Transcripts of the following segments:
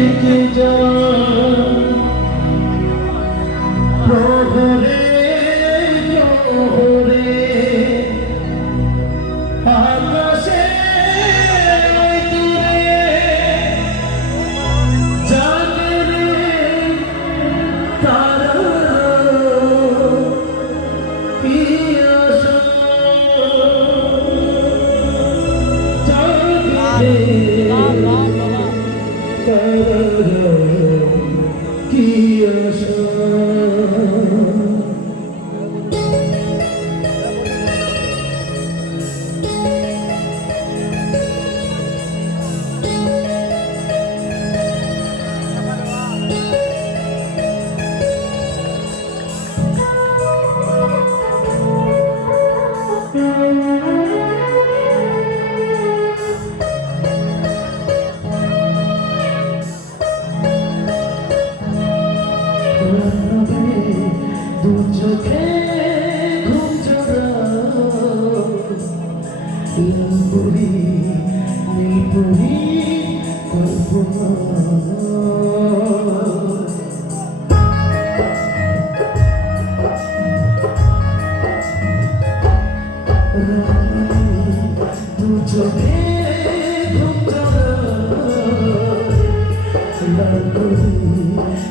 থেকে যায় প্রহরে প্রহরে আকাশে দূরে জাগে রে তারা কি আশা জাগে রে কি আশা দু চোখে ঘুম চড়াই নীলপরি কল্পনা দু চোখে ঘুম চড়াই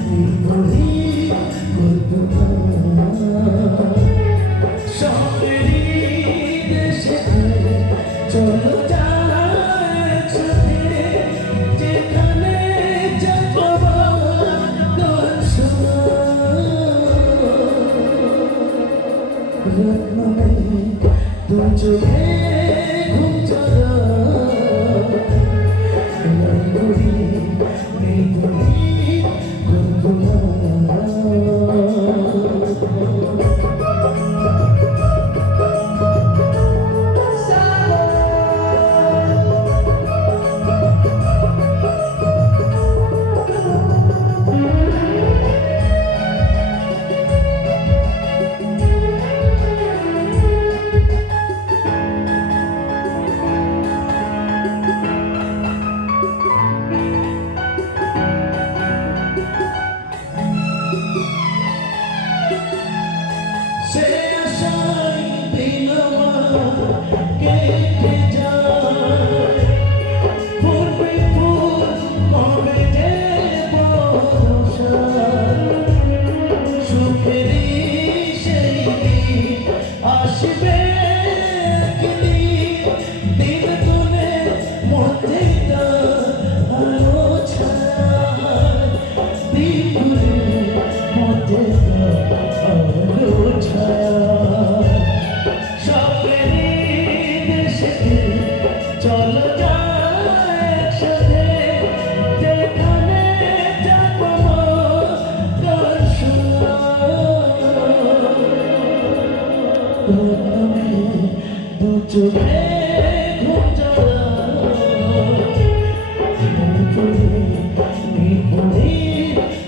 নীলপরি চলো যেখানে দু চোখে ঘুম চড়াই সে আশায় দিন কেটে যায় পূর্বে ফুল কবে যে বর্ষা সুখেরই সেই দিন আসবে দিন তুলে মধ্যে আলো ছায় দিন তুলে মধ্যে আলো ছায়া স্বপ্নেরই দেশে চলো যাই একসাথে যেখানে যাব গান শোনা দু চোখে ঘুম চড়াই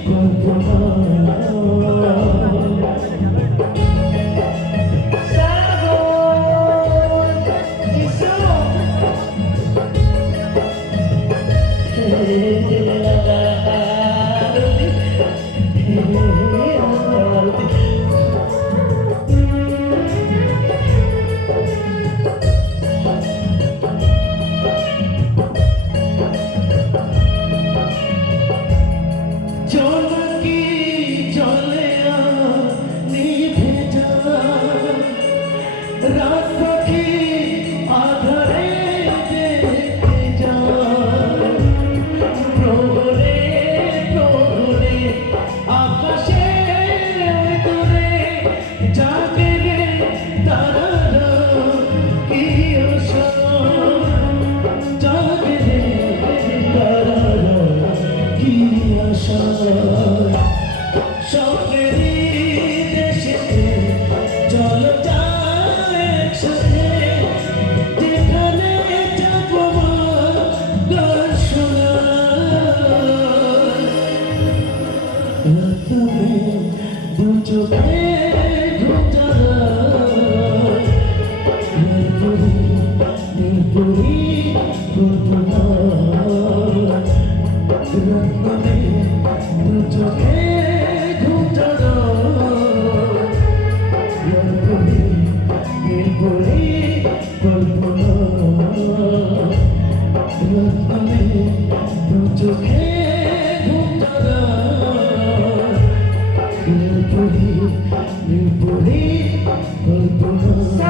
কল্পনা রাত পাখি আধারে দেখে যায় প্রহরে প্রহরে আকাশে দূরে জাগে রে তারারা কি আশা জাগে রে তারারা কি আশা স্বপ্নেরই দেশে চলো যেখানে যাব গান শোনা দু চোখে ঘুম চড়াই রত্নমে দু চোখে ঘুম জড়ো রঙ্গলি নীলপরি কল্পনা রত্নমে দু চোখে ঘুম জড়ো নীলপরি নীলপরি কল্পনা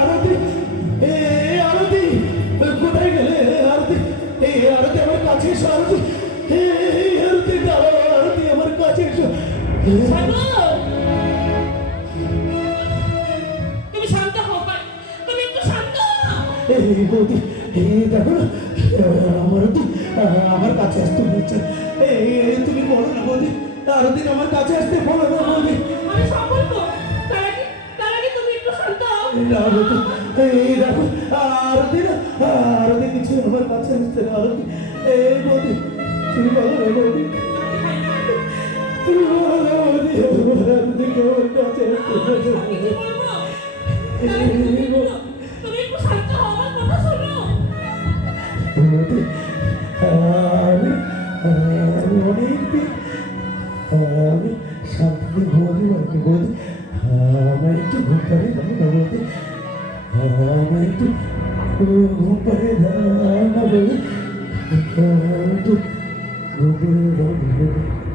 আরতি আরতি কোথায় গেলে আরতি আরতি আমার কাছে এসো আরতি আরতি দাঁড়াও আরতি আমার কাছে এসো তুমি শান্ত হও ভাই, তুমি একটু শান্ত হও। বৌদি দেখো না আমার আরতি আমার কাছে আসতে বলছে তুমি বলো না বৌদি আরতি আমার কাছে আসতে বলো না বৌদি আমি সব বলবো, তার আগে তুমি একটু শান্ত হও। আরতি দেখো আরতি না আরতি কিছু আমার কাছে আসতে না আরতি বৌদি তুমি বলো না বৌদি তুমি বলো না বৌদি আরতি আমার কাছে আসতে আমি কি বলবো? তার আগে তুমি একটু শান্ত হও, আমার কথা শোনো। বৌদি আমি অনেক দিন আমি শান্তিতে ঘুমাতে পারি বৌদি আমার একটু ঘুম পাড়ে দাও না বৌদি আমার একটু ঘুম পাড়ে দাও না বৌদি একটু ঘুম পাড়ে দাও না বৌদি